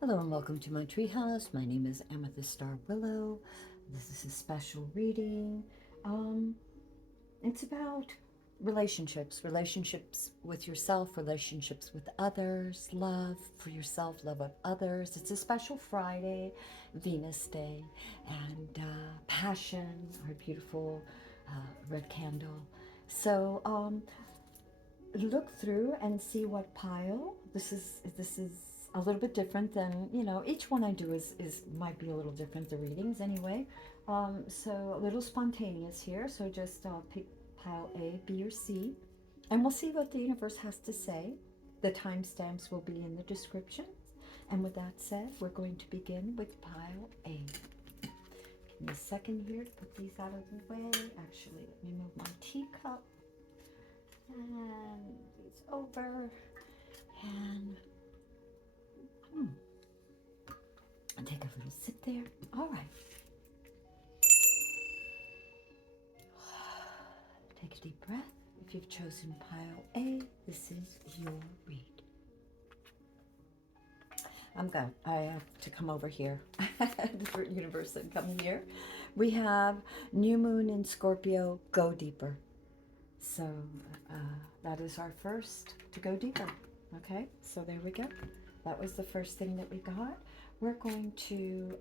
Hello and welcome to my treehouse. My name is Amethyst Star Willow. This is a special reading. Um, it's about relationships with yourself, relationships with others, love for yourself, love of others. It's a special Friday, Venus Day, and passion, our beautiful red candle. So look through and see what pile. This is a little bit different than each one I do is might be a little different, the readings anyway. So a little spontaneous here, so just pick pile A, B, or C, and we'll see what the universe has to say. The timestamps will be in the description. And with that said, we're going to begin with pile A. Give me a second here to put these out of the way. Actually, let me move my teacup and these over, and take a little sip there. All right. Take a deep breath. If you've chosen pile A, this is your read. I'm good. I have to come over here. The universe said come here. We have new moon in Scorpio, go deeper. So that is our first to go deeper. Okay, so there we go. That was the first thing that we got. We're going to,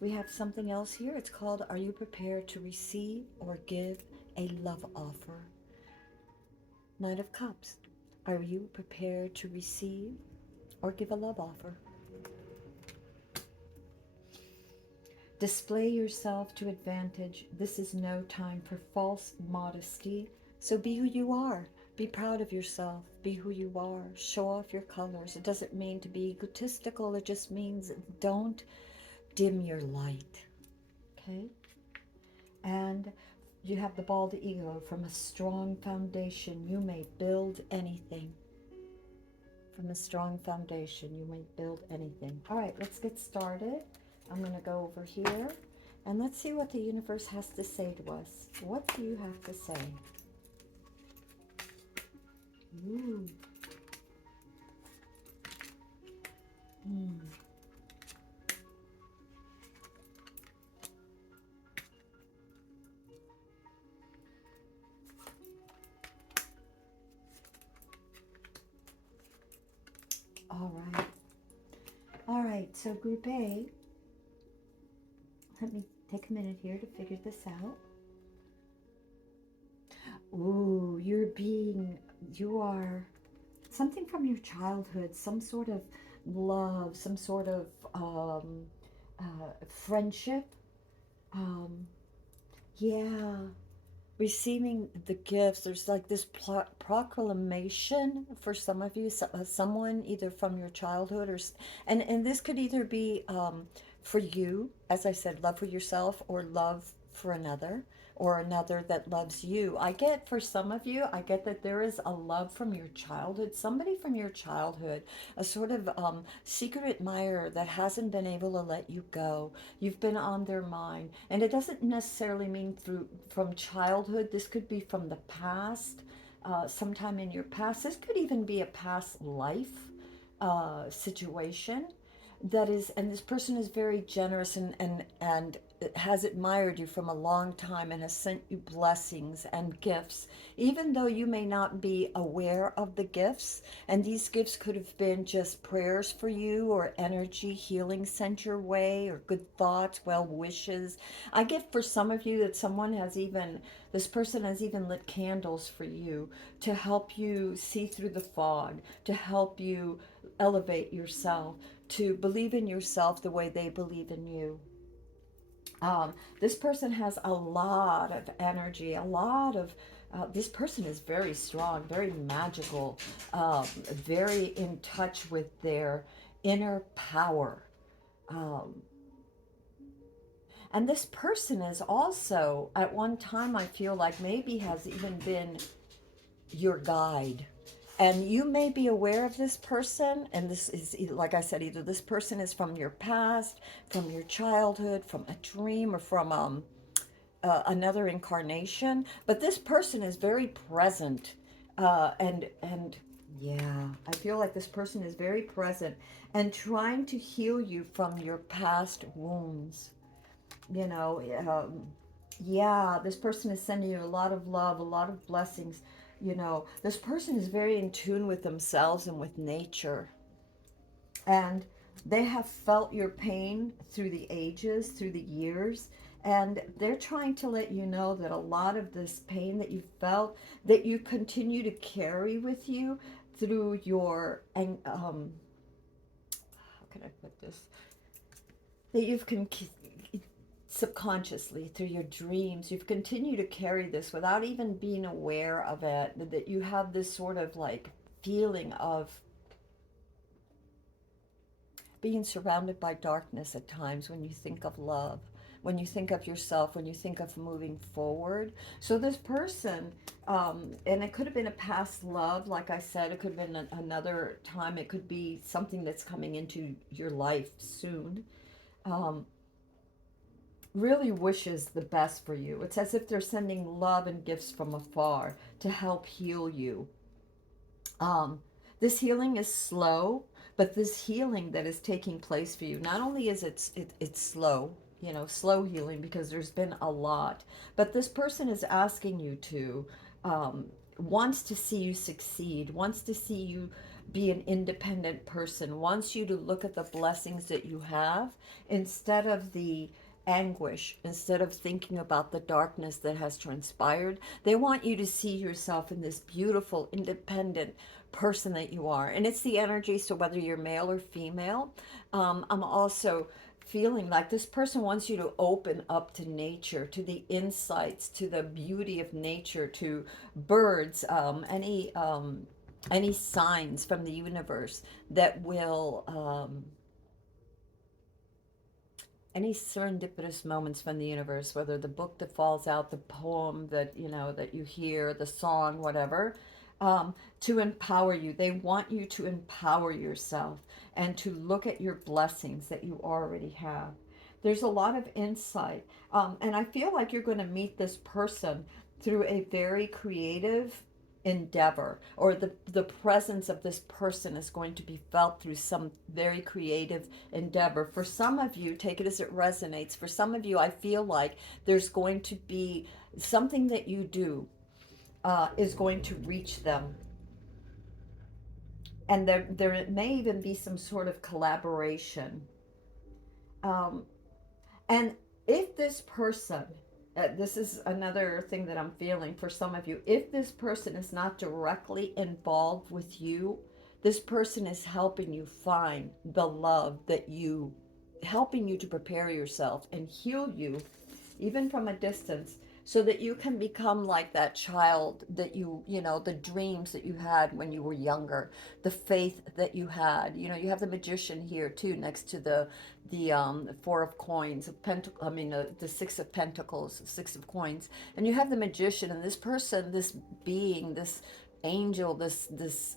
we have something else here. It's called, are you prepared to receive or give a love offer? Knight of Cups. Are you prepared to receive or give a love offer? Display yourself to advantage. This is no time for false modesty. So be who you are. Be proud of yourself. Be who you are. Show off your colors. It doesn't mean to be egotistical. It just means don't dim your light. Okay? And you have the bald eagle. From a strong foundation, you may build anything. From a strong foundation, you may build anything. All right, let's get started. I'm going to go over here and let's see what the universe has to say to us. What do you have to say? Ooh. All right. All right, so group A, let me take a minute here to figure this out. Ooh, you are something from your childhood, some sort of love, some sort of friendship. Um, yeah, receiving the gifts. There's like this proclamation for some of you, someone either from your childhood and this could either be for you, as I said, love for yourself or love for another, or another that loves you. I get, for some of you, I get that there is a love from your childhood, somebody from your childhood, a sort of secret admirer that hasn't been able to let you go. You've been on their mind, and it doesn't necessarily mean from childhood. This could be from the past, sometime in your past. This could even be a past life situation that is, and this person is very generous and has admired you from a long time and has sent you blessings and gifts, even though you may not be aware of the gifts. And these gifts could have been just prayers for you, or energy healing sent your way, or good thoughts, well wishes. I get, for some of you, that this person has even lit candles for you to help you see through the fog, to help you elevate yourself, to believe in yourself the way they believe in you. This person has a lot of energy, this person is very strong, very magical, very in touch with their inner power. Um, and this person is also, at one time, I feel like maybe has even been your guide. And you may be aware of this person, and this is, like I said, either this person is from your past, from your childhood, from a dream, or from another incarnation. But this person is very present, and Yeah, I feel like this person is very present and trying to heal you from your past wounds. You know, yeah, this person is sending you a lot of love, a lot of blessings. You know, this person is very in tune with themselves and with nature. And they have felt your pain through the ages, through the years. And they're trying to let you know that a lot of this pain that you felt, that you continue to carry with you through your, and how can I put this? That you've subconsciously through your dreams you've continued to carry this without even being aware of it, that you have this sort of like feeling of being surrounded by darkness at times when you think of love, when you think of yourself, when you think of moving forward. So this person, and it could have been a past love, like I said, it could have been another time, it could be something that's coming into your life soon. um, really wishes the best for you. It's as if they're sending love and gifts from afar to help heal you. Um, this healing is slow, but this healing that is taking place for you, not only is it's slow, you know, slow healing because there's been a lot, but this person is asking you to, wants to see you succeed, wants to see you be an independent person, wants you to look at the blessings that you have instead of the anguish, instead of thinking about the darkness that has transpired. They want you to see yourself in this beautiful, independent person that you are. And it's the energy, so whether you're male or female, I'm also feeling like this person wants you to open up to nature, to the insights, to the beauty of nature, to birds, any signs from the universe that will, any serendipitous moments from the universe, whether the book that falls out, the poem that you know that you hear, the song, whatever, to empower you. They want you to empower yourself and to look at your blessings that you already have. There's a lot of insight, and I feel like you're going to meet this person through a very creative endeavor, or the presence of this person is going to be felt through some very creative endeavor. For some of you, take it as it resonates. For some of you, I feel like there's going to be something that you do, is going to reach them, and there may even be some sort of collaboration. um, And if this person, this is another thing that I'm feeling for some of you, if this person is not directly involved with you, this person is helping you find the love that you, helping you to prepare yourself and heal you even from a distance, so that you can become like that child that you know, the dreams that you had when you were younger, the faith that you had. You know, you have the magician here too, next to the four of coins, of I mean, the six of pentacles, six of coins, and you have the magician, and this person, this being, this angel, this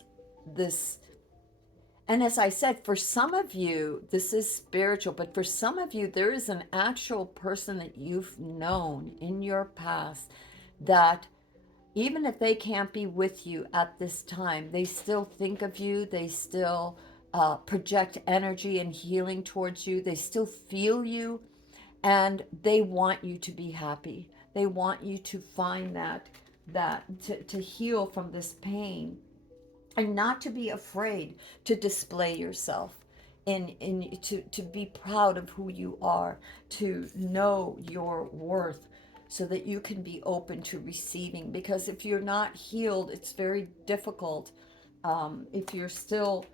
and as I said, for some of you, this is spiritual, but for some of you, there is an actual person that you've known in your past that, even if they can't be with you at this time, they still think of you, they still project energy and healing towards you, they still feel you, and they want you to be happy. They want you to find to heal from this pain, and not to be afraid to display yourself, in to be proud of who you are, to know your worth, so that you can be open to receiving. Because if you're not healed, it's very difficult. If you're still,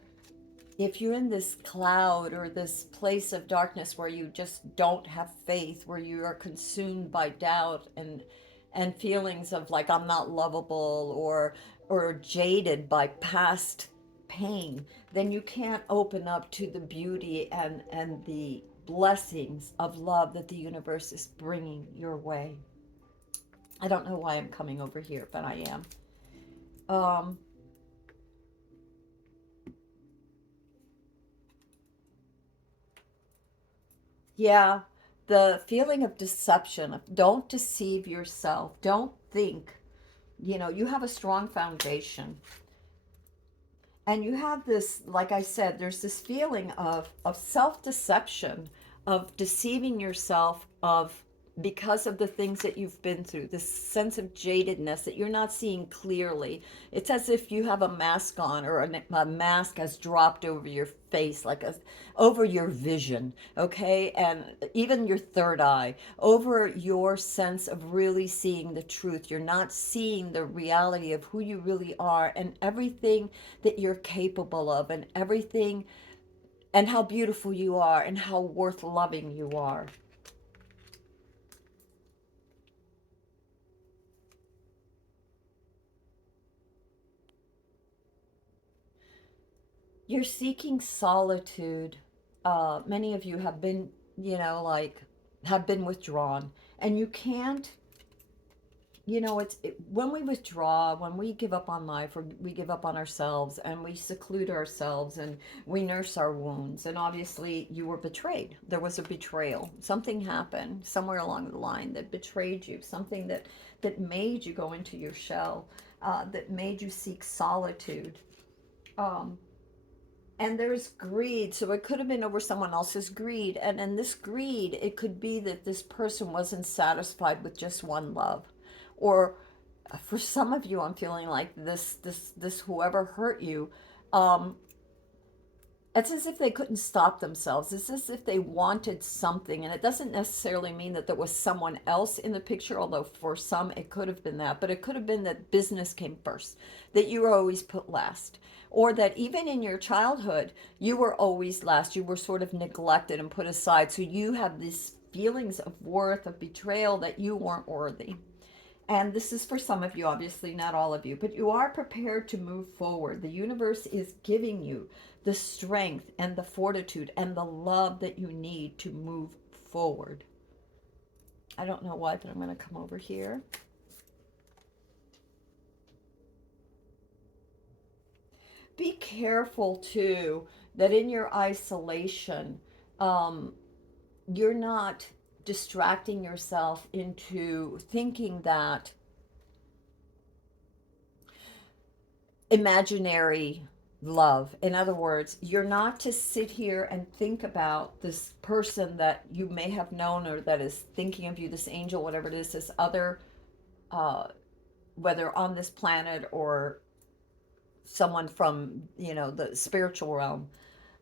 if you're in this cloud or this place of darkness where you just don't have faith, where you are consumed by doubt and feelings of like I'm not lovable, or jaded by past pain, then you can't open up to the beauty and the blessings of love that the universe is bringing your way. I don't know why I'm coming over here, but I am. Um, Yeah, the feeling of deception, of don't deceive yourself. Don't think, you know, you have a strong foundation. And you have this, like I said, there's this feeling of self-deception, of deceiving yourself, of because of the things that you've been through, this sense of jadedness that you're not seeing clearly. It's as if you have a mask on, or a mask has dropped over your face, like over your vision, okay? And even your third eye, over your sense of really seeing the truth. You're not seeing the reality of who you really are and everything that you're capable of, and everything, and how beautiful you are, and how worth loving you are. You're seeking solitude. Many of you have been, like, have been withdrawn, and you can't, when we withdraw, when we give up on life, or we give up on ourselves, and we seclude ourselves, and we nurse our wounds. And obviously you were betrayed. There was a betrayal. Something happened somewhere along the line that betrayed you, something that made you go into your shell, that made you seek solitude. um, and there's greed, so it could have been over someone else's greed. And in this greed, it could be that this person wasn't satisfied with just one love. Or for some of you, I'm feeling like this whoever hurt you, um it's as if they couldn't stop themselves. It's as if they wanted something. And it doesn't necessarily mean that there was someone else in the picture, although for some it could have been that. But it could have been that business came first, that you were always put last. Or that even in your childhood, you were always last. You were sort of neglected and put aside. So you have these feelings of worth, of betrayal, that you weren't worthy. And this is for some of you, obviously not all of you, but you are prepared to move forward. The universe is giving you the strength and the fortitude and the love that you need to move forward. I don't know why, but I'm going to come over here. Be careful too that in your isolation, um, you're not distracting yourself into thinking that imaginary love. In other words, you're not to sit here and think about this person that you may have known, or that is thinking of you, this angel, whatever it is, this other, uh, whether on this planet or someone from, the spiritual realm,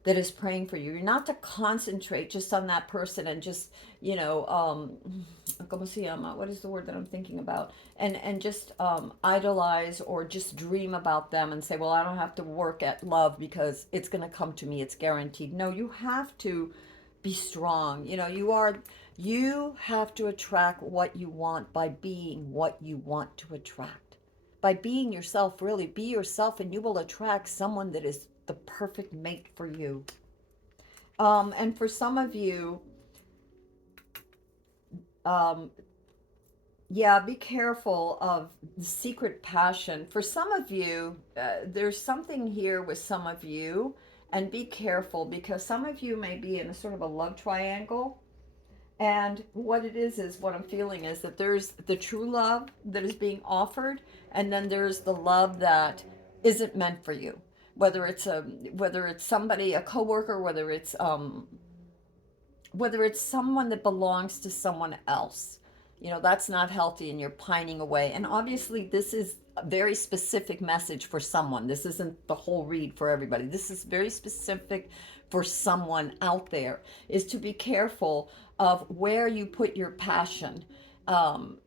that is praying for you. You're not to concentrate just on that person and just, ¿cómo se llama? What is the word that I'm thinking about? And just idolize, or just dream about them and say, well, I don't have to work at love because it's going to come to me. It's guaranteed. No, you have to be strong. You have to attract what you want by being what you want to attract. By being yourself, really be yourself, and you will attract someone that is the perfect mate for you. And for some of you, um, yeah, be careful of the secret passion. For some of you, there's something here with some of you, and be careful, because some of you may be in a sort of a love triangle. And what it is what I'm feeling is that there's the true love that is being offered, and then there's the love that isn't meant for you. Whether it's somebody, a coworker, whether it's someone that belongs to someone else. That's not healthy, and you're pining away. And obviously this is a very specific message for someone. This isn't the whole read for everybody. This is very specific for someone out there, is to be careful of where you put your passion, um,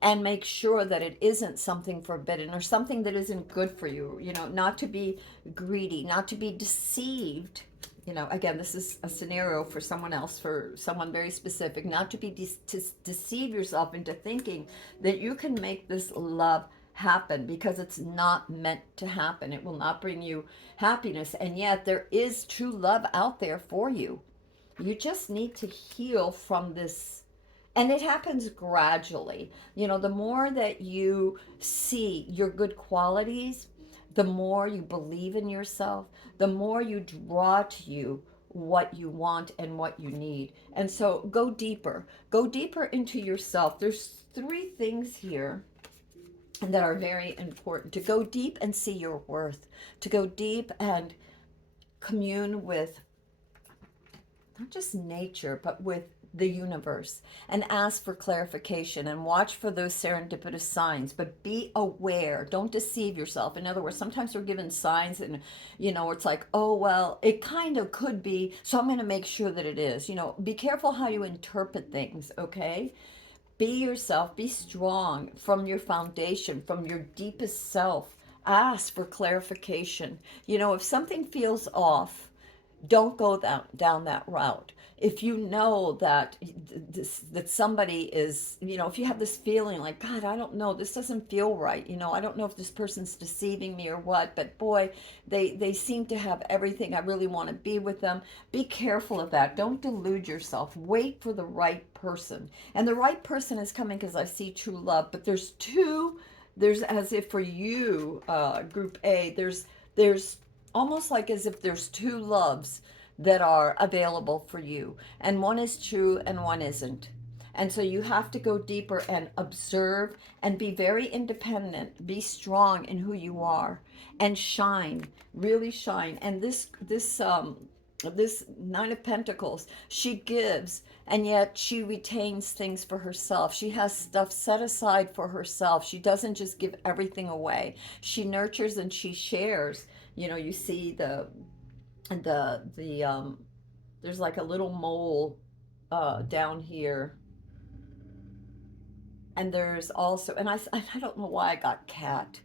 and make sure that it isn't something forbidden or something that isn't good for you. Not to be greedy, not to be deceived. Again, this is a scenario for someone else, for someone very specific. Not to be to deceive yourself into thinking that you can make this love happen, because it's not meant to happen. It will not bring you happiness. And yet there is true love out there for you. You just need to heal from this. And it happens gradually. The more that you see your good qualities, the more you believe in yourself, the more you draw to you what you want and what you need. And so go deeper into yourself. There's three things here. that are very important. To go deep and see your worth, to go deep and commune with not just nature, but with the universe, and ask for clarification and watch for those serendipitous signs. But be aware, don't deceive yourself. In other words, sometimes we're given signs and, it's like, oh, well, it kind of could be, so I'm going to make sure that it is. Be careful how you interpret things, okay? Be yourself, be strong from your foundation, from your deepest self. Ask for clarification. If something feels off, don't go down that route. If you know that that somebody is, if you have this feeling like, God, I don't know, this doesn't feel right, I don't know if this person's deceiving me or what, but boy, they seem to have everything, I really want to be with them. Be careful of that. Don't delude yourself. Wait for the right person. And the right person is coming, because I see true love. But there's, as if for you, group A, there's almost like as if there's two loves that are available for you, and one is true and one isn't. And so you have to go deeper and observe and be very independent, be strong in who you are, and shine, really shine. And this Nine of Pentacles, she gives, and yet she retains things for herself. She has stuff set aside for herself. She doesn't just give everything away. She nurtures and she shares. You see the there's like a little mole down here, and there's also, and I don't know why I got cat.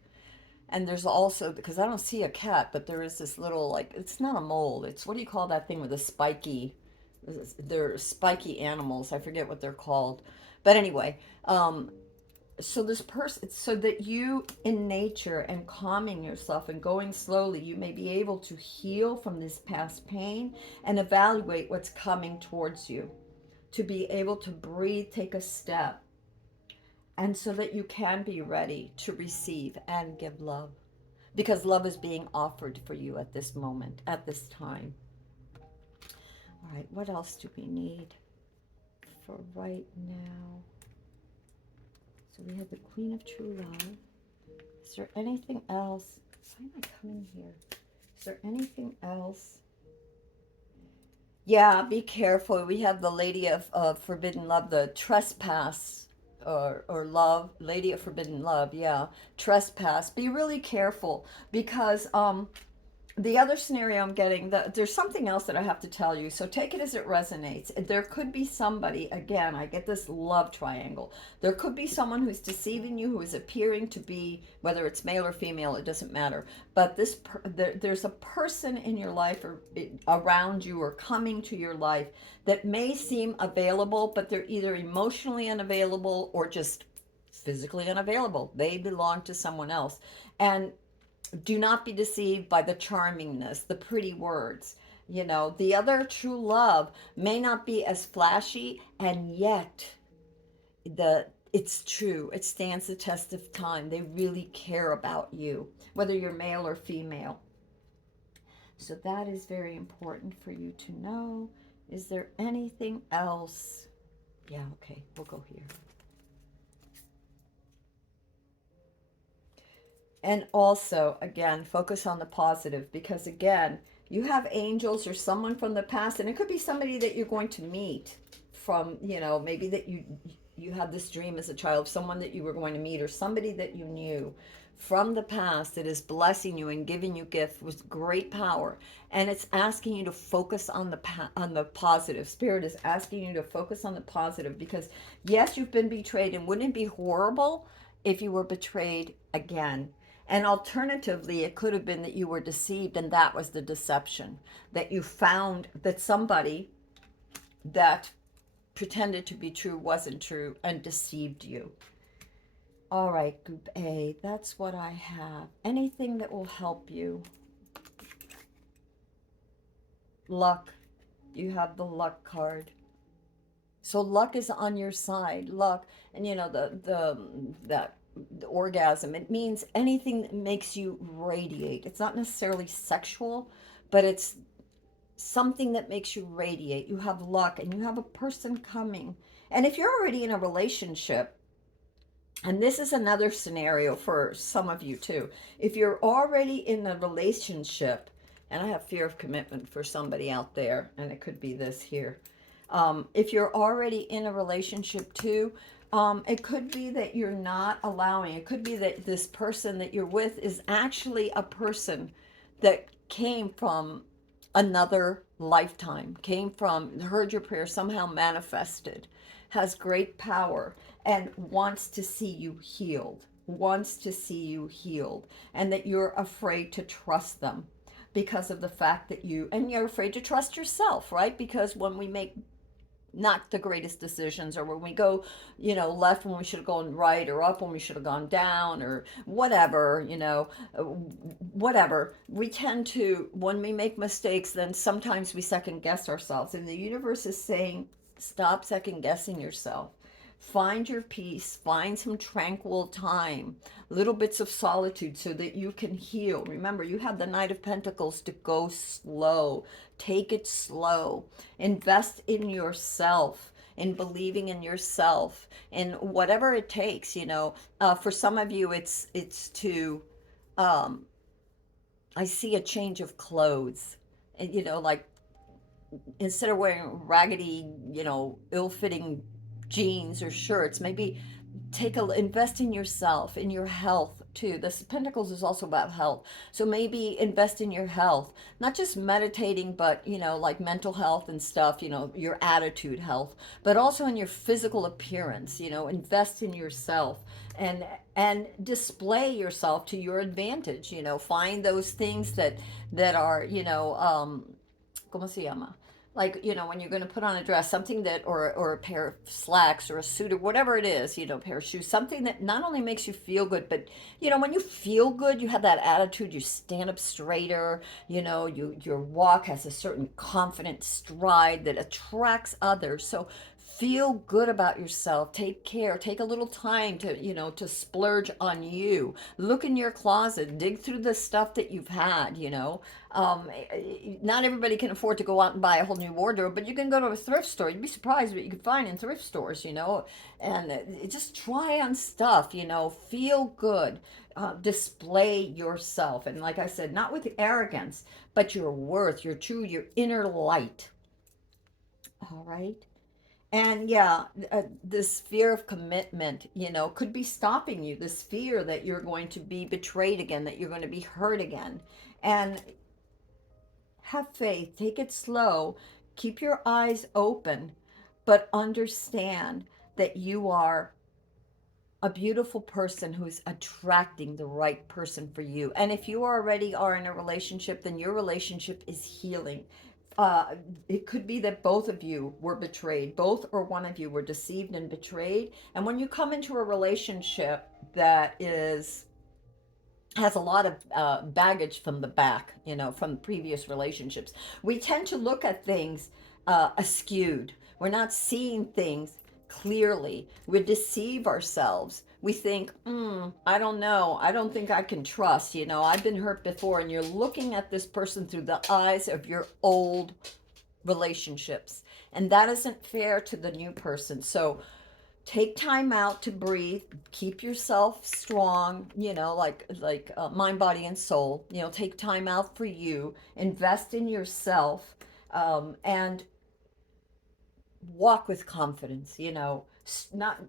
And there's also, because I don't see a cat, but there is this little, like, it's not a mole. It's, what do you call that thing with the spiky, they're spiky animals. I forget what they're called. But anyway, so this person, so that you in nature and calming yourself and going slowly, you may be able to heal from this past pain and evaluate what's coming towards you, to be able to breathe, take a step, and so that you can be ready to receive and give love, because love is being offered for you at this moment, at this time. All right, what else do we need for right now? So we have the Queen of True Love. Is there anything else? Why am I coming here? Is there anything else? Yeah, be careful. We have the Lady of Forbidden Love, the trespass, or love, Lady of Forbidden Love, yeah, trespass. Be really careful, because the other scenario I'm getting, there's something else that I have to tell you, so take it as it resonates. There could be somebody, again, I get this love triangle. There could be someone who's deceiving you, who is appearing to be, whether it's male or female, it doesn't matter. But there's a person in your life, or around you, or coming to your life, that may seem available, but they're either emotionally unavailable or just physically unavailable. They belong to someone else. And do not be deceived by the charmingness, the pretty words. The other true love may not be as flashy, and yet it's true. It stands the test of time. They really care about you, whether you're male or female. So that is very important for you to know. Is there anything else? Yeah, okay, we'll go here. And also, again, focus on the positive, because again, you have angels or someone from the past, and it could be somebody that you're going to meet from, maybe that you had this dream as a child, someone that you were going to meet, or somebody that you knew from the past that is blessing you and giving you gifts with great power. And it's asking you to focus on the positive. Spirit is asking you to focus on the positive, because yes, you've been betrayed, and wouldn't it be horrible if you were betrayed again? And alternatively, it could have been that you were deceived, and that was the deception, that you found that somebody that pretended to be true wasn't true and deceived you. All right, Group A, that's what I have. Anything that will help you? Luck. You have the luck card. So luck is on your side. Luck, and the orgasm, it means anything that makes you radiate. It's not necessarily sexual, but it's something that makes you radiate. You have luck, and you have a person coming. And if you're already in a relationship, And this is another scenario for some of you too. If you're already in a relationship, and I have fear of commitment for somebody out there, and it could be this here. If you're already in a relationship too, it could be that you're not allowing, it could be that this person that you're with is actually a person that came from another lifetime, came from, heard your prayer, somehow manifested, has great power, and wants to see you healed, wants to see you healed, and that you're afraid to trust them because of the fact that and you're afraid to trust yourself, right? Because when we make not the greatest decisions, or when we go, left when we should have gone right, or up when we should have gone down, or whatever, whatever, we tend to, when we make mistakes, then sometimes we second guess ourselves, and the universe is saying, stop second guessing yourself. Find your peace, find some tranquil time, little bits of solitude so that you can heal. Remember, you have the Knight of Pentacles to go slow. Take it slow. Invest in yourself, in believing in yourself, in whatever it takes. For some of you, it's to, um, I see a change of clothes, and like, instead of wearing raggedy, ill-fitting jeans or shirts, maybe invest in yourself, in your health too. This Pentacles is also about health, so maybe invest in your health, not just meditating, but like mental health and stuff, your attitude health, but also in your physical appearance. Invest in yourself, and display yourself to your advantage. Find those things that are, ¿cómo se llama? Like, when you're going to put on a dress, something that, or a pair of slacks, or a suit, or whatever it is, pair of shoes, something that not only makes you feel good, but, when you feel good, you have that attitude, you stand up straighter, your walk has a certain confident stride that attracts others. So feel good about yourself. Take care. Take a little time to, to splurge on you. Look in your closet, dig through the stuff that you've had. Not everybody can afford to go out and buy a whole new wardrobe, but you can go to a thrift store. You'd be surprised what you can find in thrift stores, and just try on stuff, feel good. Display yourself. And like I said, not with arrogance, but your worth, your true, your inner light. All right. And yeah, this fear of commitment, could be stopping you. This fear that you're going to be betrayed again, that you're going to be hurt again. And have faith, take it slow, keep your eyes open, but understand that you are a beautiful person who's attracting the right person for you. And if you already are in a relationship, then your relationship is healing. Uh, it could be that both of you were betrayed, both or one of you were deceived and betrayed. And when you come into a relationship that has a lot of baggage from the back, from previous relationships, we tend to look at things askewed. We're not seeing things clearly. We deceive ourselves. We think, I don't know. I don't think I can trust. I've been hurt before. And you're looking at this person through the eyes of your old relationships. And that isn't fair to the new person. So take time out to breathe, keep yourself strong, like mind, body, and soul. Take time out for you, invest in yourself, and walk with confidence. Not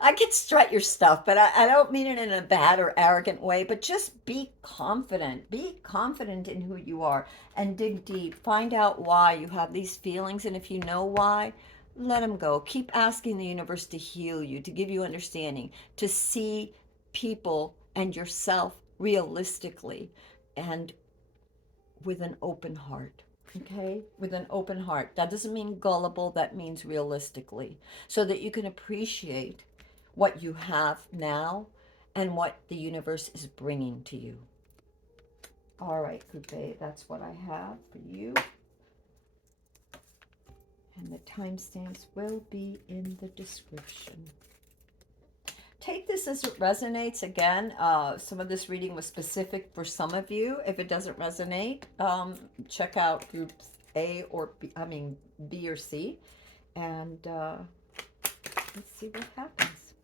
I could strut your stuff, but I don't mean it in a bad or arrogant way, but just be confident. Be confident in who you are, and dig deep. Find out why you have these feelings, and if you know why, let them go. Keep asking the universe to heal you, to give you understanding, to see people and yourself realistically, and with an open heart. Okay, with an open heart. That doesn't mean gullible, that means realistically, so that you can appreciate what you have now and what the universe is bringing to you. All right, Coupe, that's what I have for you. And the timestamps will be in the description. Take this as it resonates. Again, some of this reading was specific for some of you. If it doesn't resonate, check out groups A or B, B or C, and let's see what happens.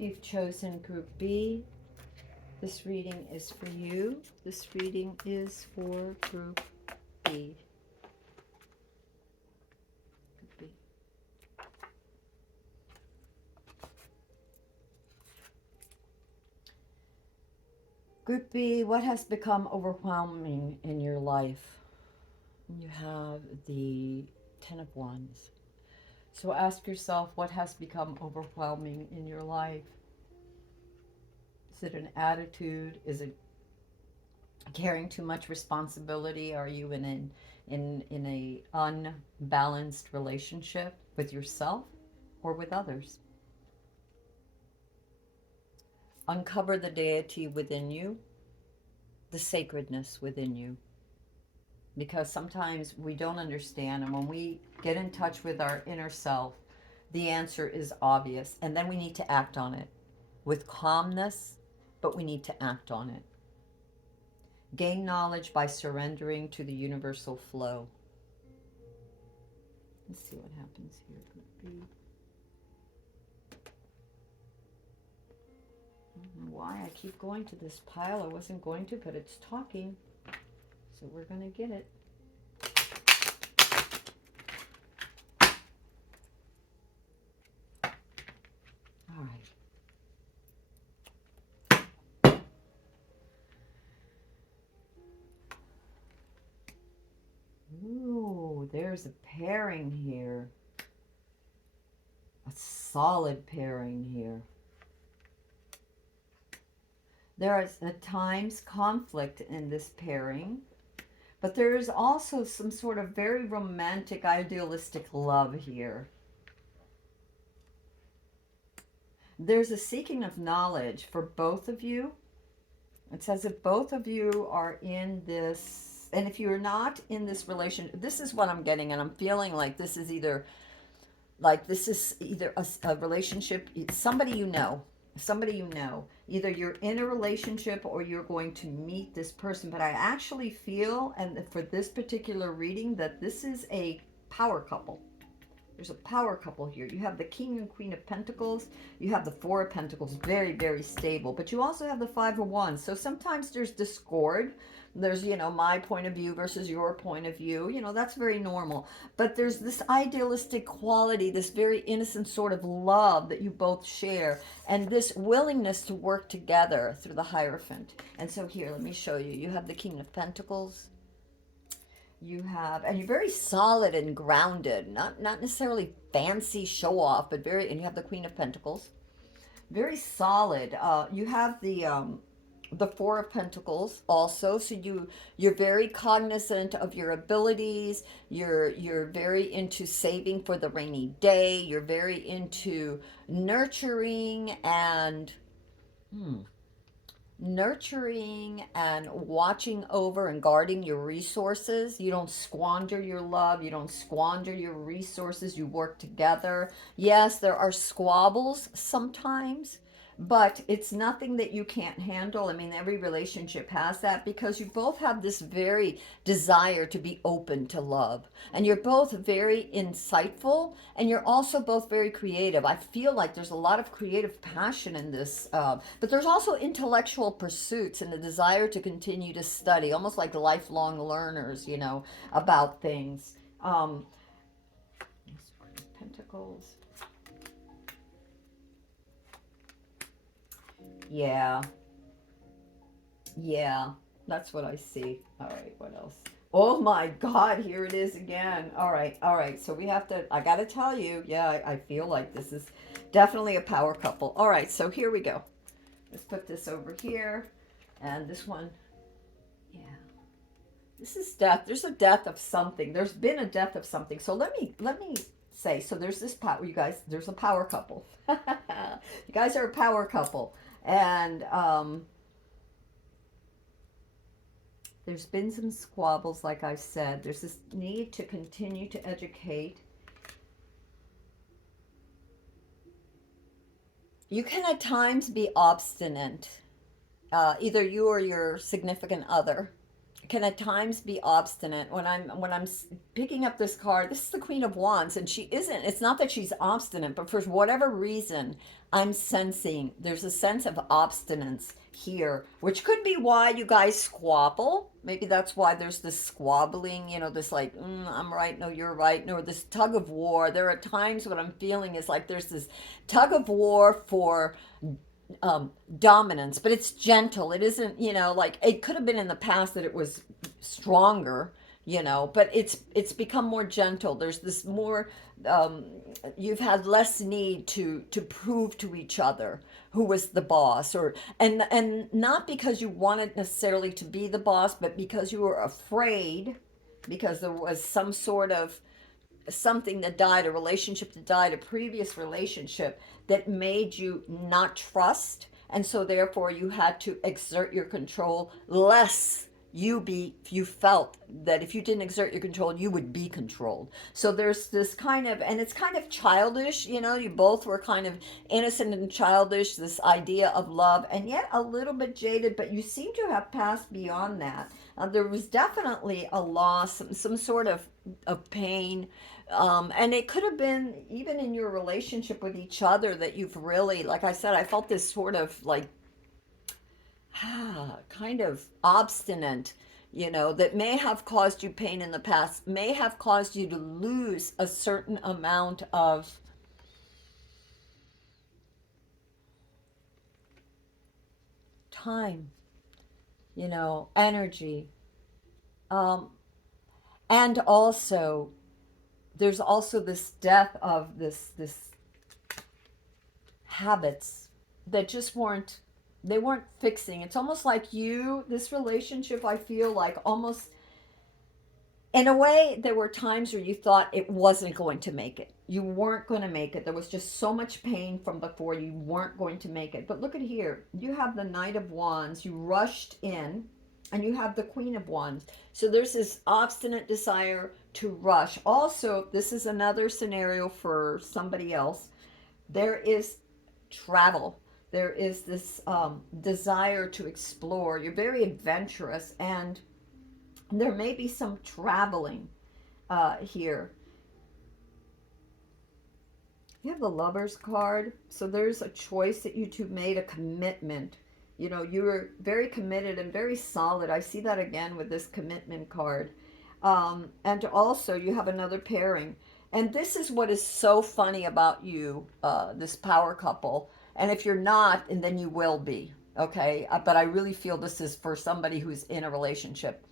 You've chosen Group B. This reading is for you. This reading is for Group B. Group B. Group B, what has become overwhelming in your life? You have the Ten of Wands. So ask yourself, what has become overwhelming in your life? Is it an attitude? Is it carrying too much responsibility? Are you in a unbalanced relationship with yourself or with others? Uncover the deity within you, the sacredness within you. Because sometimes we don't understand, and when we get in touch with our inner self, the answer is obvious, and then we need to act on it with calmness, but we need to act on it. Gain knowledge by surrendering to the universal flow. Let's see what happens here. Could be. I don't know why I keep going to this pile. I wasn't going to, but it's talking. So we're going to get it. All right. Ooh, there's a pairing here. A solid pairing here. There is at times conflict in this pairing, but there is also some sort of very romantic, idealistic love here. There's a seeking of knowledge for both of you. It says if both of you are in this, and if you're not in this relationship, this is what I'm getting, and I'm feeling like this is either a relationship, it's somebody you know. Somebody you know. Either you're in a relationship or you're going to meet this person. But I actually feel, and for this particular reading, that this is a power couple. There's a power couple here. You have the King and Queen of Pentacles. You have the Four of Pentacles, very, very stable. But you also have the Five of Wands. So sometimes there's discord. There's, my point of view versus your point of view. That's very normal. But there's this idealistic quality, this very innocent sort of love that you both share, and this willingness to work together through the Hierophant. And so here, let me show you. You have the King of Pentacles. You have, and you're very solid and grounded, not necessarily fancy show off, but and you have the Queen of Pentacles, very solid. You have the Four of Pentacles also, so you're very cognizant of your abilities. You're very into saving for the rainy day. You're very into nurturing and watching over and guarding your resources. You don't squander your love. You don't squander your resources. You work together. Yes, there are squabbles sometimes, but it's nothing that you can't handle. I mean, every relationship has that because you both have this very desire to be open to love. And you're both very insightful, and you're also both very creative. I feel like there's a lot of creative passion in this, but there's also intellectual pursuits and the desire to continue to study, almost like lifelong learners, about things. Pentacles. Yeah. Yeah. That's what I see. All right. What else? Oh my God. Here it is again. All right. All right. So we have to, I got to tell you, yeah, I feel like this is definitely a power couple. All right. So here we go. Let's put this over here. And this one, yeah. This is death. There's a death of something. There's been a death of something. So let me say, so there's this power, you guys, there's a power couple. You guys are a power couple. And there's been some squabbles, like I said. There's this need to continue to educate. You can at times be obstinate, either you or your significant other. can at times be obstinate. When I'm picking up this card, this is the Queen of Wands, and she isn't. It's not that she's obstinate, but for whatever reason, I'm sensing there's a sense of obstinance here, which could be why you guys squabble. Maybe that's why there's this squabbling, this like, I'm right, no, you're right, no, this tug of war. There are times what I'm feeling is like there's this tug of war for dominance, but it's gentle. It isn't, like it could have been in the past that it was stronger, but it's become more gentle. There's this more, um, you've had less need to prove to each other who was the boss, or and not because you wanted necessarily to be the boss, but because you were afraid, because there was some sort of something that died, a relationship that died, a previous relationship that made you not trust. And so therefore you had to exert your control less you felt that if you didn't exert your control you would be controlled. So there's this kind of, and it's kind of childish, you both were kind of innocent and childish, this idea of love, and yet a little bit jaded, but you seem to have passed beyond that. There was definitely a loss, some sort of pain, and it could have been even in your relationship with each other that you've really, like I said, I felt this sort of like, kind of obstinate, that may have caused you pain in the past, may have caused you to lose a certain amount of time, energy. Um, and also, there's also this death of this habits that just weren't, they weren't fixing. It's almost like this relationship, I feel like almost in a way there were times where you thought it wasn't going to make it, you weren't going to make it, there was just so much pain from before, you weren't going to make it. But look at here, you have the Knight of Wands, you rushed in, and you have the Queen of Wands. So there's this obstinate desire to rush. Also, this is another scenario for somebody else. There is travel. There is this desire to explore. You're very adventurous, and there may be some traveling here. You have the Lover's card. So there's a choice that you two made, a commitment. You were very committed and very solid. I see that again with this commitment card. And also, you have another pairing. And this is what is so funny about you, this power couple. And if you're not, and then you will be, okay? But I really feel this is for somebody who's in a relationship.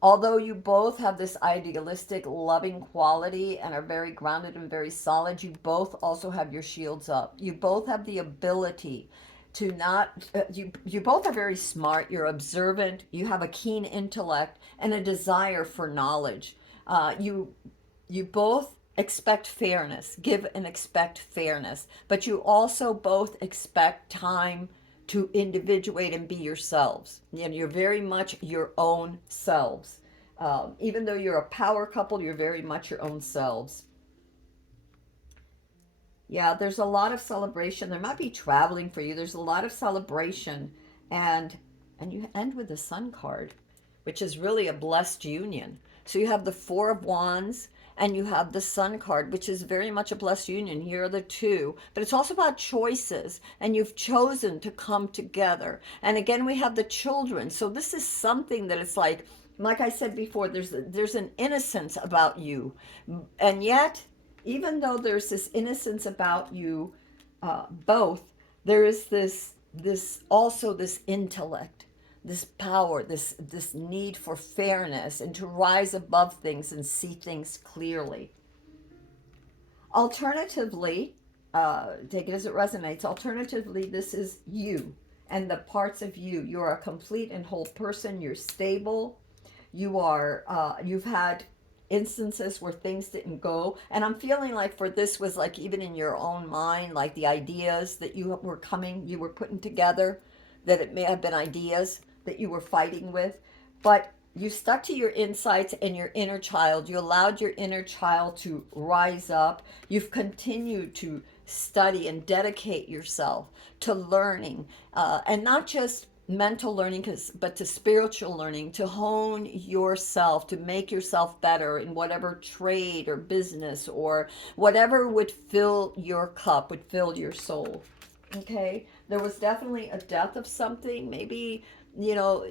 Although you both have this idealistic, loving quality and are very grounded and very solid, you both also have your shields up. You both have the ability to not, you both are very smart, you're observant, you have a keen intellect and a desire for knowledge. You both expect fairness, give and expect fairness, but you also both expect time to individuate and be yourselves. You're very much your own selves. Even though you're a power couple, you're very much your own selves. Yeah, there's a lot of celebration. There might be traveling for you. There's a lot of celebration, and you end with the Sun card, which is really a blessed union. So you have the Four of Wands and you have the Sun card, which is very much a blessed union. Here are the two, but it's also about choices, and you've chosen to come together. And again, we have the children. So this is something that it's like I said before, there's an innocence about you, and yet even though there's this innocence about you, both, there is this also this intellect, this power, this need for fairness and to rise above things and see things clearly. Alternatively, take it as it resonates. Alternatively, this is you and the parts of you. You're a complete and whole person. You're stable. You've had instances where things didn't go, and I'm feeling like for this was like even in your own mind, like the ideas that you were putting together, that it may have been ideas that you were fighting with, but you stuck to your insights and your inner child. You allowed your inner child to rise up. You've continued to study and dedicate yourself to learning, and mental learning, but to spiritual learning, to hone yourself, to make yourself better in whatever trade or business or whatever would fill your cup, would fill your soul. Okay, there was definitely a death of something. Maybe, you know,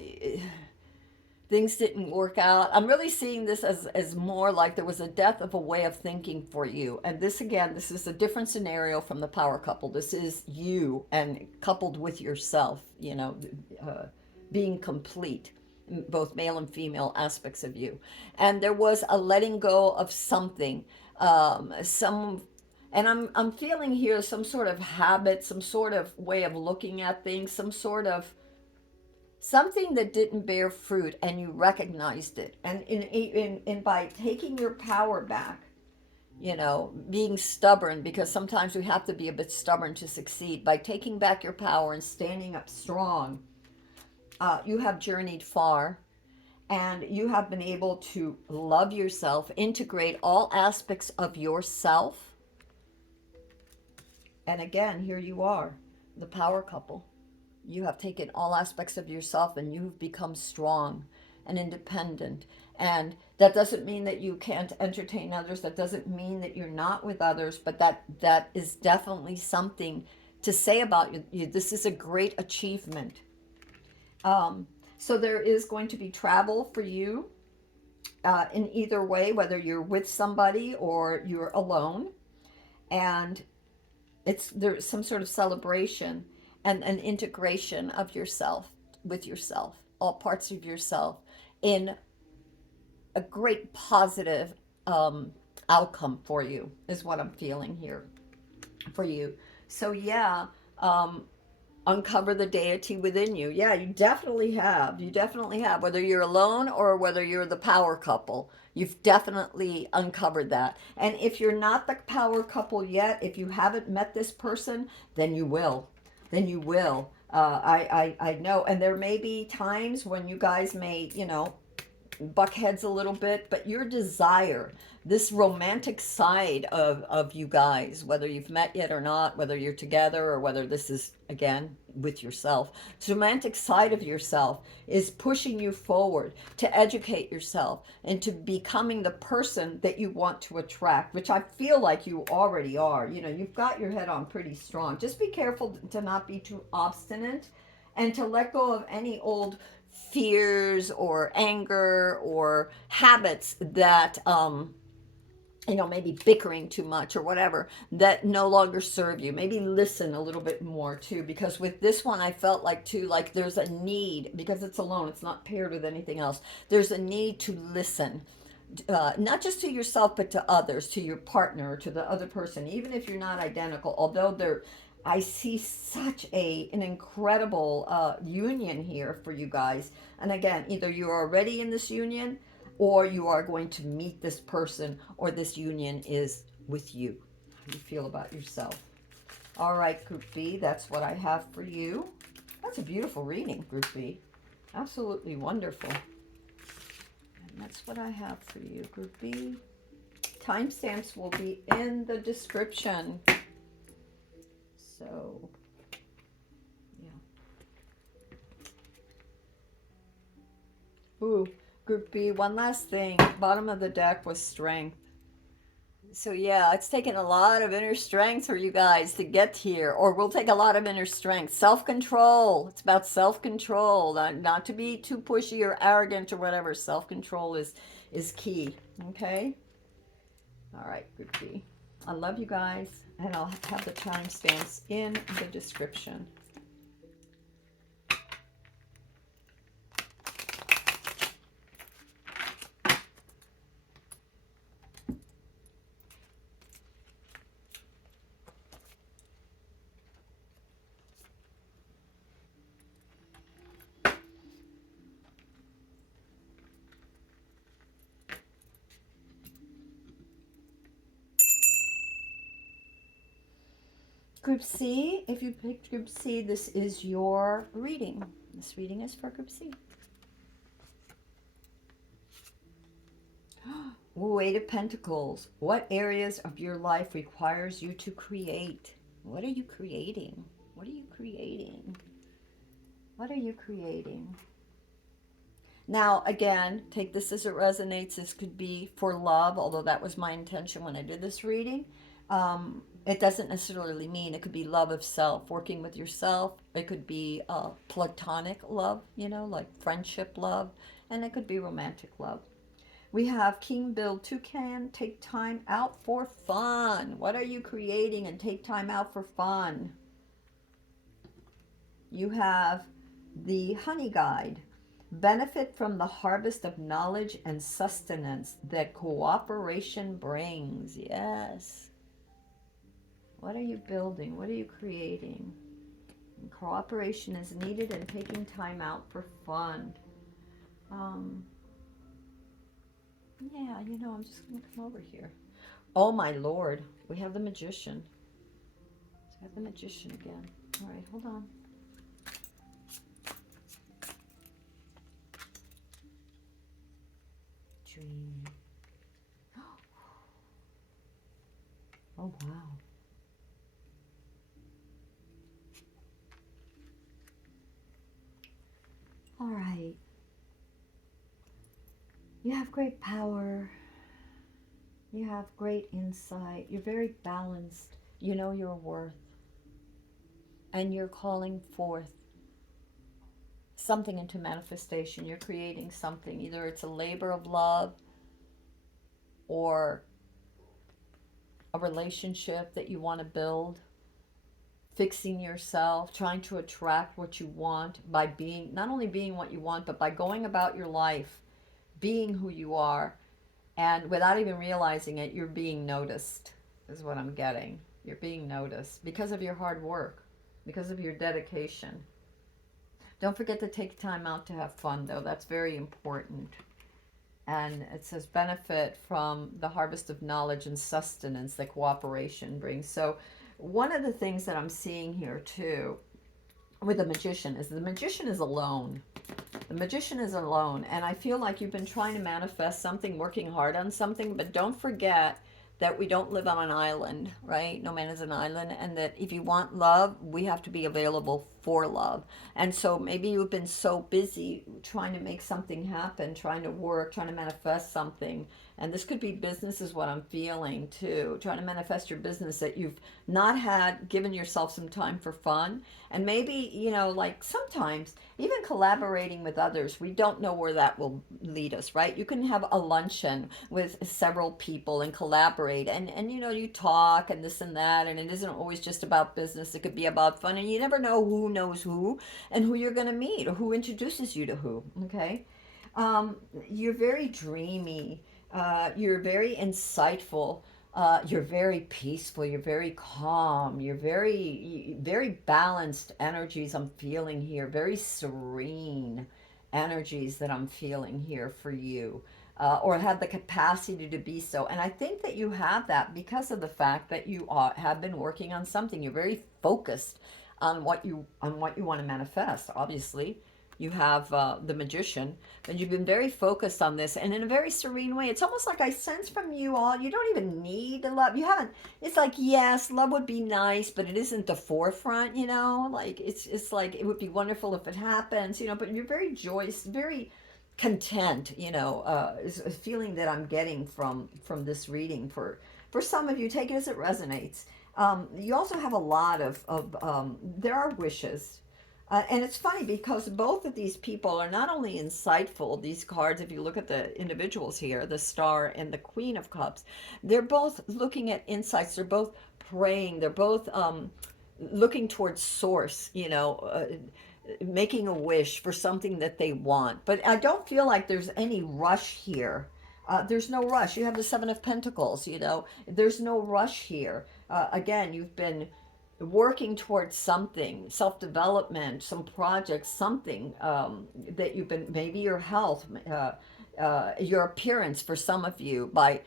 things didn't work out. I'm really seeing this as more like there was a death of a way of thinking for you. And this, again, this is a different scenario from the power couple. This is you and coupled with yourself, uh, being complete, both male and female aspects of you. And there was a letting go of something, some, and I'm feeling here some sort of habit, some sort of way of looking at things, some sort of something that didn't bear fruit, and you recognized it. And in by taking your power back, being stubborn, because sometimes we have to be a bit stubborn to succeed. By taking back your power and standing up strong, you have journeyed far, and you have been able to love yourself, integrate all aspects of yourself. And again, here you are, the power couple. You have taken all aspects of yourself and you've become strong and independent. And that doesn't mean that you can't entertain others. That doesn't mean that you're not with others, but that is definitely something to say about you. This is a great achievement. So there is going to be travel for you, in either way, whether you're with somebody or you're alone. And there's some sort of celebration and an integration of yourself with yourself, all parts of yourself, in a great positive outcome for you, is what I'm feeling here for you. So yeah, um, uncover the deity within you. Yeah, you definitely have. You definitely have. Whether you're alone or whether you're the power couple, you've definitely uncovered that. And if you're not the power couple yet, if you haven't met this person, then you will. Then you will. I know. And there may be times when you guys may, buck heads a little bit, but your desire, this romantic side of you guys, whether you've met yet or not, whether you're together or whether this is, again, with yourself, this romantic side of yourself is pushing you forward to educate yourself into becoming the person that you want to attract, which I feel like you already are. You've got your head on pretty strong. Just be careful to not be too obstinate, and to let go of any old fears or anger or habits that, maybe bickering too much or whatever, that no longer serve you. Maybe listen a little bit more too, because with this one, I felt like too, like there's a need, because it's alone, it's not paired with anything else. There's a need to listen, not just to yourself, but to others, to your partner, to the other person, even if you're not identical. Although I see such an incredible union here for you guys. And again, either you're already in this union, or you are going to meet this person, or this union is with you. How do you feel about yourself? All right, Group B, that's what I have for you. That's a beautiful reading, Group B. Absolutely wonderful. And that's what I have for you, Group B. Timestamps will be in the description. So, yeah. Ooh, Group B, one last thing. Bottom of the deck was strength. So yeah, it's taken a lot of inner strength for you guys to get here, or will take a lot of inner strength. Self-control. It's about self-control, not to be too pushy or arrogant or whatever. Self-control is key. Okay? All right, Group B. I love you guys, and I'll have the timestamps in the description. Group C, if you picked Group C, this is your reading. This reading is for Group C. Ooh, Eight of Pentacles. What areas of your life requires you to create? What are you creating? What are you creating? What are you creating? Now, again, take this as it resonates. This could be for love, although that was my intention when I did this reading. It doesn't necessarily mean it could be love of self, working with yourself. It could be platonic love, like friendship love, and it could be romantic love. We have King Bill Toucan, take time out for fun. What are you creating and take time out for fun? You have the Honey Guide, benefit from the harvest of knowledge and sustenance that cooperation brings. Yes. What are you building? What are you creating? And cooperation is needed and taking time out for fun. Yeah, I'm just going to come over here. Oh my Lord, we have the Magician. Let's have the Magician again. All right, hold on. Dreaming. Oh wow. All right. You have great power. You have great insight. You're very balanced. You know your worth. And you're calling forth something into manifestation. You're creating something. Either it's a labor of love or a relationship that you want to build, fixing yourself, trying to attract what you want by being, not only being what you want, but by going about your life, being who you are, and without even realizing it, you're being noticed, is what I'm getting. You're being noticed because of your hard work, because of your dedication. Don't forget to take time out to have fun, though. That's very important. And it says benefit from the harvest of knowledge and sustenance that cooperation brings. So one of the things that I'm seeing here too with the magician is alone. The magician is alone. And I feel like you've been trying to manifest something, working hard on something, but don't forget that we don't live on an island, right? No man is an island. And that if you want love, we have to be available for love. And so maybe you've been so busy trying to make something happen, trying to work, trying to manifest something. And this could be business, is what I'm feeling too. Trying to manifest your business, that you've not had given yourself some time for fun. And maybe, like sometimes even collaborating with others, we don't know where that will lead us, right? You can have a luncheon with several people and collaborate, and you talk and this and that, and it isn't always just about business. It could be about fun, and you never know who knows who and who you're going to meet or who introduces you to who. Okay. You're very dreamy. You're very insightful. You're very peaceful. You're very calm. You're very balanced energies I'm feeling here. Very serene energies that I'm feeling here for you. Or have the capacity to be so. And I think that you have that because of the fact that you have been working on something. You're very focused on what you want to manifest. Obviously, you have the magician, and you've been very focused on this, and in a very serene way. It's almost like I sense from you all, you don't even need love. You haven't. It's like, yes, love would be nice, but it isn't the forefront. Like it's like it would be wonderful if it happens. But you're very joyous, very content. Is a feeling that I'm getting from this reading. For some of you, take it as it resonates. You also have a lot of there are wishes. And it's funny because both of these people are not only insightful, these cards, if you look at the individuals here, the Star and the Queen of Cups, they're both looking at insights. They're both praying. They're both looking towards source, making a wish for something that they want. But I don't feel like there's any rush here. There's no rush. You have the Seven of Pentacles, there's no rush here. Again, you've been working towards something, self-development, some project, something that you've been, maybe your health, your appearance for some of you by,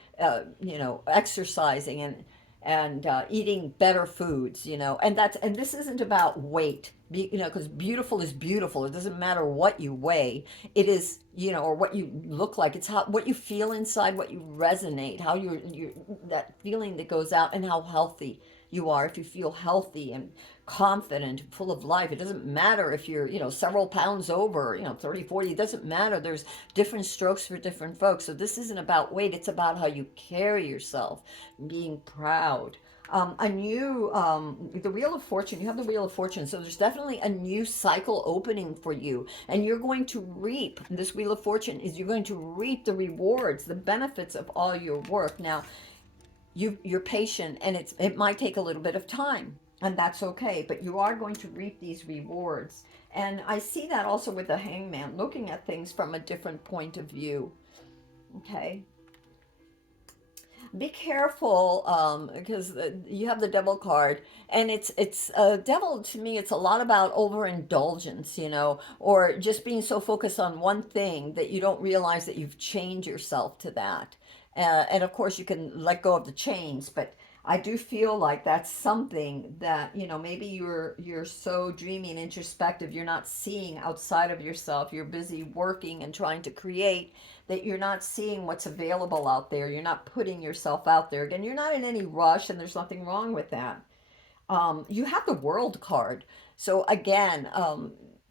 exercising and eating better foods, and this isn't about weight, because beautiful is beautiful. It doesn't matter what you weigh. It is, or what you look like. It's what you feel inside, what you resonate, how you that feeling that goes out, and how healthy you are. If you feel healthy and confident, full of life. It doesn't matter if you're, several pounds over, 30, 40. It doesn't matter. There's different strokes for different folks. So this isn't about weight. It's about how you carry yourself, being proud. The Wheel of Fortune, you have the Wheel of Fortune. So there's definitely a new cycle opening for you. And you're going to reap, this Wheel of Fortune is you're going to reap the rewards, the benefits of all your work. Now, you're patient and it might take a little bit of time, and that's okay, but you are going to reap these rewards. And I see that also with the Hangman, looking at things from a different point of view. Okay, be careful, because you have the Devil card, and it's devil. To me, it's a lot about overindulgence, or just being so focused on one thing that you don't realize that you've chained yourself to that. And of course you can let go of the chains, but I do feel like that's something that, maybe you're so dreamy and introspective, you're not seeing outside of yourself. You're busy working and trying to create, that you're not seeing what's available out there. You're not putting yourself out there. Again, you're not in any rush, and there's nothing wrong with that. You have the World card. So again,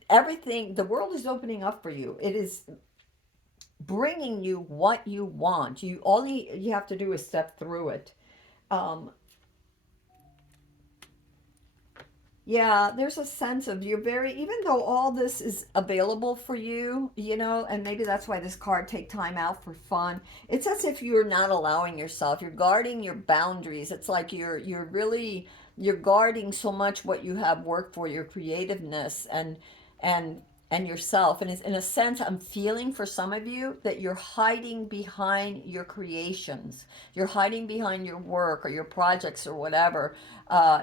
everything, the world is opening up for you. It is bringing you what you want. You have to do is step through it. Um, Yeah, there's a sense of you're very, even though all this is available for you, and maybe that's why this card, take time out for fun. It's as if you're not allowing yourself, you're guarding your boundaries. It's like you're really, you're guarding so much what you have worked for, your creativeness and and yourself. And it's, in a sense, I'm feeling for some of you that you're hiding behind your creations. You're hiding behind your work or your projects or whatever.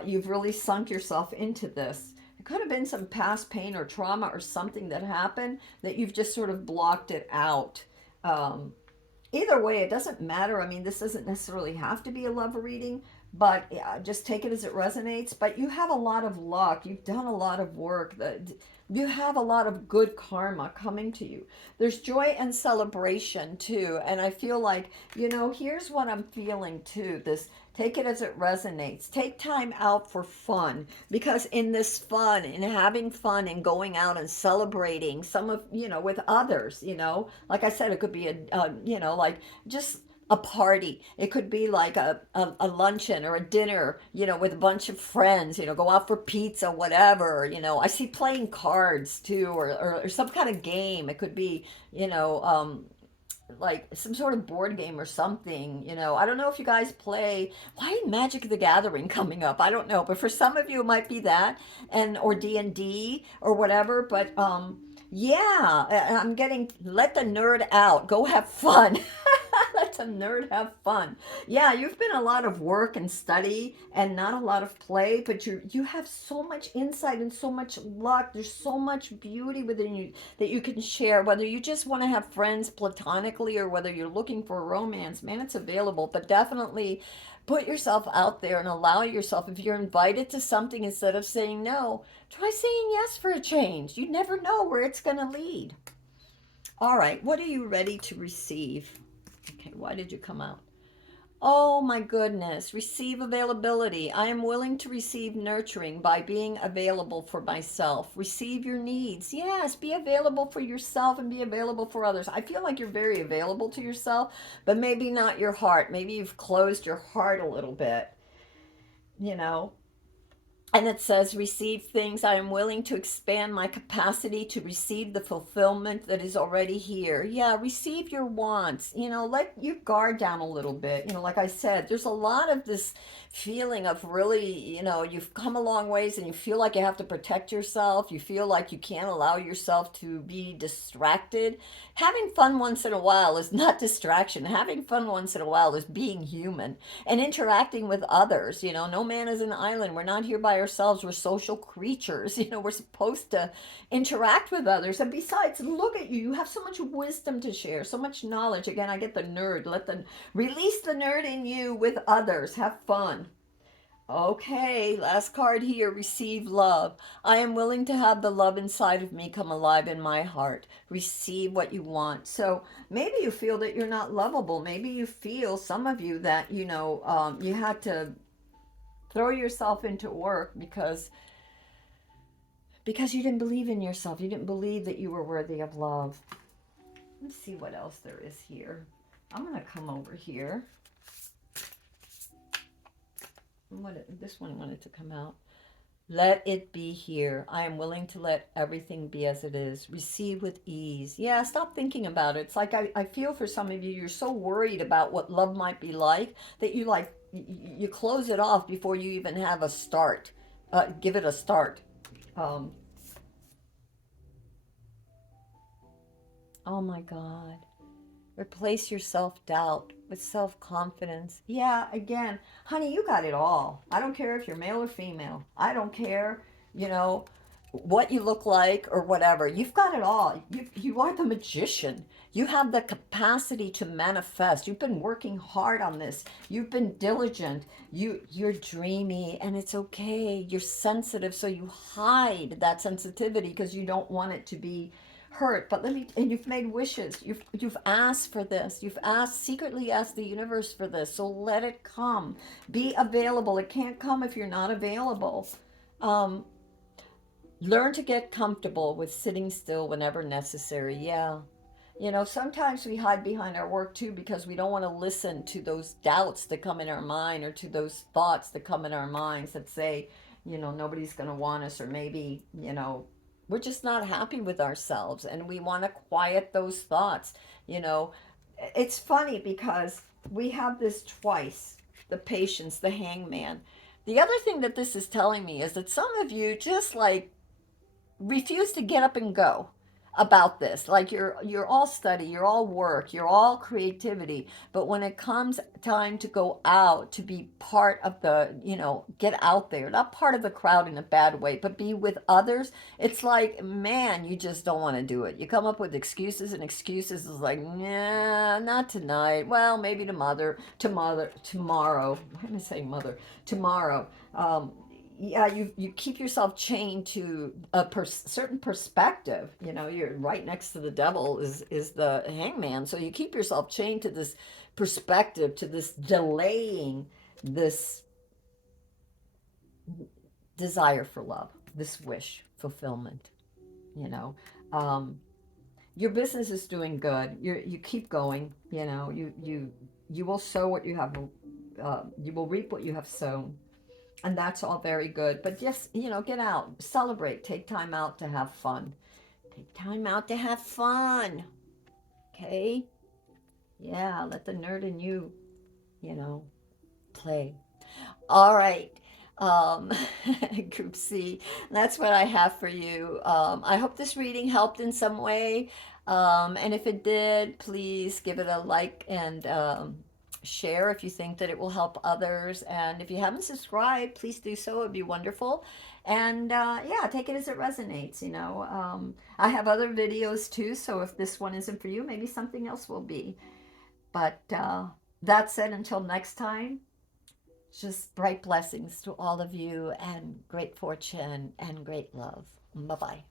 You've really sunk yourself into this. It could have been some past pain or trauma or something that happened that you've just sort of blocked it out. Um, Either way, it doesn't matter. I mean, this doesn't necessarily have to be a love reading, but yeah, just take it as it resonates. But you have a lot of luck. You've done a lot of work. You have a lot of good karma coming to you. There's joy and celebration too. And I feel like, here's what I'm feeling too. This, take it as it resonates. Take time out for fun, because in this fun and having fun and going out and celebrating some of, with others, like I said, it could be like just a party. It could be like a luncheon or a dinner, with a bunch of friends, go out for pizza, whatever. I see playing cards too, or some kind of game. It could be, like some sort of board game or something. I don't know if you guys play, why Magic the Gathering coming up, I don't know, but for some of you it might be that, and or D&D or whatever. But yeah, I'm getting, let the nerd out, go have fun. Let the nerd have fun. Yeah, you've been a lot of work and study and not a lot of play, but you have so much insight and so much luck. There's so much beauty within you that you can share, whether you just want to have friends platonically or whether you're looking for romance. Man, it's available, but definitely put yourself out there and allow yourself, if you're invited to something, instead of saying no, try saying yes for a change. You never know where it's going to lead. All right, what are you ready to receive? Okay, why did you come out? Oh my goodness. Receive availability. I am willing to receive nurturing by being available for myself. Receive your needs. Yes, be available for yourself and be available for others. I feel like you're very available to yourself, but maybe not your heart. Maybe you've closed your heart a little bit, you know. And it says, receive things. I am willing to expand my capacity to receive the fulfillment that is already here. Yeah, receive your wants. Let your guard down a little bit. Like I said, there's a lot of this feeling of really, you've come a long ways and you feel like you have to protect yourself. You feel like you can't allow yourself to be distracted. Having fun once in a while is not distraction. Having fun once in a while is being human and interacting with others. No man is an island. We're not here by ourselves. We're social creatures. We're supposed to interact with others. And besides, look at you. You have so much wisdom to share, so much knowledge. Again, I get the nerd. Release the nerd in you with others. Have fun. Okay, last card here. Receive love. I am willing to have the love inside of me come alive in my heart. Receive what you want. So maybe you feel that you're not lovable. Maybe you feel, some of you, that, you had to throw yourself into work because because you didn't believe in yourself. You didn't believe that you were worthy of love. Let's see what else there is here. I'm going to come over here. This one wanted to come out. Let it be here. I am willing to let everything be as it is. Receive with ease. Yeah, stop thinking about it. It's like I feel for some of you, you're so worried about what love might be like that you close it off before you even have a start. Give it a start. Um, oh my God. Replace your self doubt with self confidence. Yeah, again, honey, you got it all. I don't care if you're male or female. I don't care, you know, what you look like or whatever. You've got it all. You are the magician. You have the capacity to manifest. You've been working hard on this. You've been diligent. You're dreamy and it's okay. You're sensitive, so you hide that sensitivity because you don't want it to be hurt. But and you've made wishes. You've asked for this. You've asked, secretly asked the universe for this. So let it come. Be available. It can't come if you're not available. Um, Learn to get comfortable with sitting still whenever necessary. Yeah. You know, sometimes we hide behind our work too because we don't want to listen to those doubts that come in our mind or to those thoughts that come in our minds that say, nobody's going to want us, or maybe, we're just not happy with ourselves and we want to quiet those thoughts. You know, it's funny because we have this twice, the patience, the hangman. The other thing that this is telling me is that some of you just like refuse to get up and go about this. Like you're all study, you're all work, you're all creativity, but when it comes time to go out, to be part of the, get out there, not part of the crowd in a bad way, but be with others, it's like, man, you just don't want to do it. You come up with excuses, and excuses is like, nah, not tonight. Well, maybe tomorrow. Why am I saying mother? Tomorrow. Yeah, you keep yourself chained to a certain perspective. You're right next to the devil is the hangman, so you keep yourself chained to this perspective, to this delaying, this desire for love, this wish fulfillment. you know um your business is doing good. You keep going. You will sow what you have. You will reap what you have sown, and that's all very good. But just, get out, celebrate, take time out to have fun. Take time out to have fun. Okay? Yeah, let the nerd in you, you know, play. All right. Um, Group C, that's what I have for you. I hope this reading helped in some way. And if it did, please give it a like and share if you think that it will help others. And if you haven't subscribed, please do so. It'd be wonderful. And yeah, take it as it resonates. I have other videos too. So if this one isn't for you, maybe something else will be. But that said, until next time, just bright blessings to all of you and great fortune and great love. Bye bye.